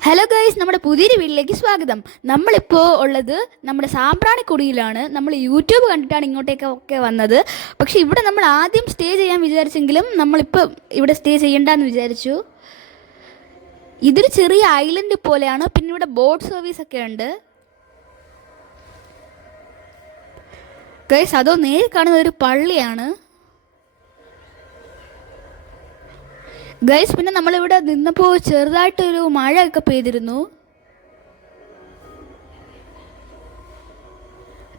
Hello guys, നമ്മുടെ പുതിയൊരു വീട്ടിലേക്ക് സ്വാഗതം. നമ്മളിപ്പോൾ ഉള്ളത് നമ്മുടെ സാമ്പ്രാണിക്കൊടിയിലാണ്. നമ്മൾ യൂട്യൂബ് കണ്ടിട്ടാണ് ഇങ്ങോട്ടേക്കൊക്കെ വന്നത്. പക്ഷെ ഇവിടെ നമ്മൾ ആദ്യം സ്റ്റേ ചെയ്യാൻ വിചാരിച്ചെങ്കിലും നമ്മളിപ്പോൾ ഇവിടെ സ്റ്റേ ചെയ്യണ്ടെന്ന് വിചാരിച്ചു. ഇതൊരു ചെറിയ ഐലൻഡ് പോലെയാണ്. പിന്നെ ഇവിടെ ബോട്ട് സർവീസ് ഒക്കെ ഉണ്ട്. ഗൈസ്, അതോ നേരെ കാണുന്ന ഒരു പള്ളിയാണ്. ഗൈസ്, പിന്നെ നമ്മളിവിടെ നിന്നപ്പോൾ ചെറുതായിട്ടൊരു മഴയൊക്കെ പെയ്തിരുന്നു.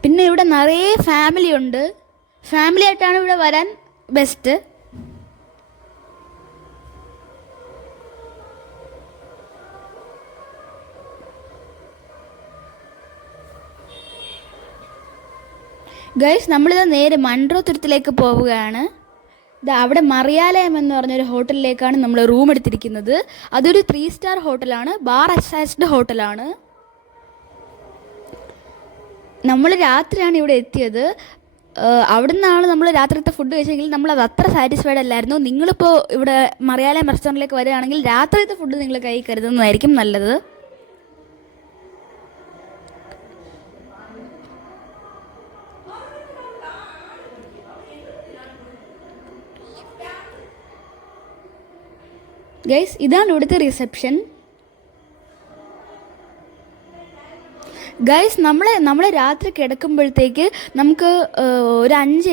പിന്നെ ഇവിടെ നിറയെ ഫാമിലി ഉണ്ട്. ഫാമിലി ആയിട്ടാണ് ഇവിടെ വരാൻ ബെസ്റ്റ്. ഗൈസ്, നമ്മളിത് നേരെ മൺട്രോ തുരുത്തിലേക്ക് പോവുകയാണ്. അവിടെ മറിയാലയം എന്ന് പറഞ്ഞൊരു ഹോട്ടലിലേക്കാണ് നമ്മൾ റൂം എടുത്തിരിക്കുന്നത്. അതൊരു 3 സ്റ്റാർ ഹോട്ടലാണ്, ബാർ അറ്റാച്ച്ഡ് ഹോട്ടലാണ്. നമ്മൾ രാത്രിയാണ് ഇവിടെ എത്തിയത്. അവിടെ നിന്നാണ് നമ്മൾ രാത്രിത്തെ ഫുഡ് കഴിച്ചെങ്കിൽ നമ്മളത് അത്ര സാറ്റിസ്ഫൈഡ് അല്ലായിരുന്നു. നിങ്ങളിപ്പോൾ ഇവിടെ മറിയാലയം റെസ്റ്റോറൻറ്റിലേക്ക് വരികയാണെങ്കിൽ രാത്രിത്തെ ഫുഡ് നിങ്ങൾ കൈ കരുതുന്നതായിരിക്കും നല്ലത്. ഗൈസ്, ഇതാണ് ഇവിടുത്തെ റിസപ്ഷൻ. ഗൈസ്, നമ്മൾ രാത്രി കിടക്കുമ്പോഴത്തേക്ക് നമുക്ക്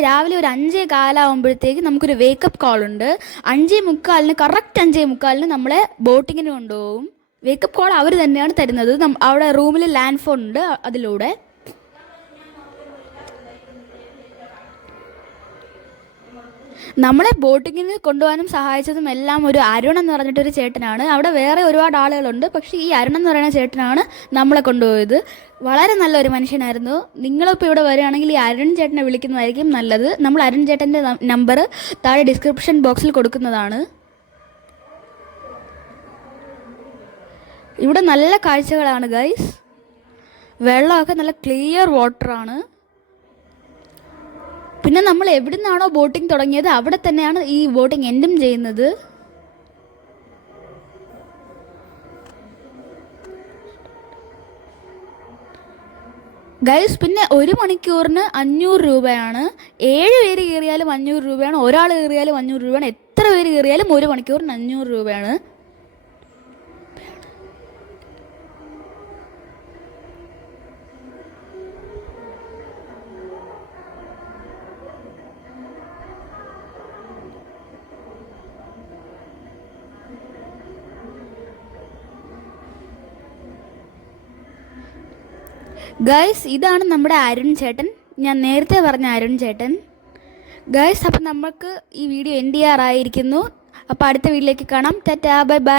രാവിലെ ഒരു 5:15 നമുക്കൊരു വേക്കപ്പ് കോൾ ഉണ്ട്. 5:45 കറക്റ്റ് 5:45 നമ്മളെ ബോട്ടിങ്ങിന് കൊണ്ടുപോകും. വേക്കപ്പ് കോൾ അവർ തന്നെയാണ് തരുന്നത്. അവിടെ റൂമിൽ ലാൻഡ് ഫോൺ ഉണ്ട്, അതിലൂടെ. നമ്മളെ ബോട്ടിങ്ങിന് കൊണ്ടുപോകാനും സഹായിച്ചതും എല്ലാം ഒരു അരുൺ എന്ന് പറഞ്ഞിട്ടൊരു ചേട്ടനാണ്. അവിടെ വേറെ ഒരുപാട് ആളുകളുണ്ട്, പക്ഷേ ഈ അരുൺ എന്ന് പറയുന്ന ചേട്ടനാണ് നമ്മളെ കൊണ്ടുപോയത്. വളരെ നല്ലൊരു മനുഷ്യനായിരുന്നു. നിങ്ങളിപ്പോൾ ഇവിടെ വരികയാണെങ്കിൽ ഈ അരുൺ ചേട്ടനെ വിളിക്കുന്നതായിരിക്കും നല്ലത്. നമ്മൾ അരുൺ ചേട്ടൻ്റെ നമ്പർ താഴെ ഡിസ്ക്രിപ്ഷൻ ബോക്സിൽ കൊടുക്കുന്നതാണ്. ഇവിടെ നല്ല കാഴ്ചകളാണ് ഗൈസ്. വെള്ളമൊക്കെ നല്ല ക്ലിയർ വാട്ടറാണ്. പിന്നെ നമ്മൾ എവിടെ നിന്നാണോ ബോട്ടിംഗ് തുടങ്ങിയത് അവിടെ തന്നെയാണ് ഈ ബോട്ടിംഗ് എൻഡും ചെയ്യുന്നത്. ഗൈസ്, പിന്നെ 1 മണിക്കൂറിന് 500 രൂപയാണ്. 7 പേര് കയറിയാലും 500 രൂപയാണ്. ഒരാൾ കയറിയാലും 500 രൂപയാണ്. എത്ര പേര് കയറിയാലും 1 മണിക്കൂറിന് 500 രൂപയാണ്. ഗൈസ്, ഇതാണ് നമ്മുടെ അരുൺ ചേട്ടൻ, ഞാൻ നേരത്തെ പറഞ്ഞ അരുൺ ചേട്ടൻ. ഗൈസ്, അപ്പം നമുക്ക് ഈ വീഡിയോ എൻഡ് ചെയ്യാറായിരിക്കുന്നു. അപ്പോൾ അടുത്ത വീഡിയോയിലേക്ക് കാണാം. Tata, bye bye.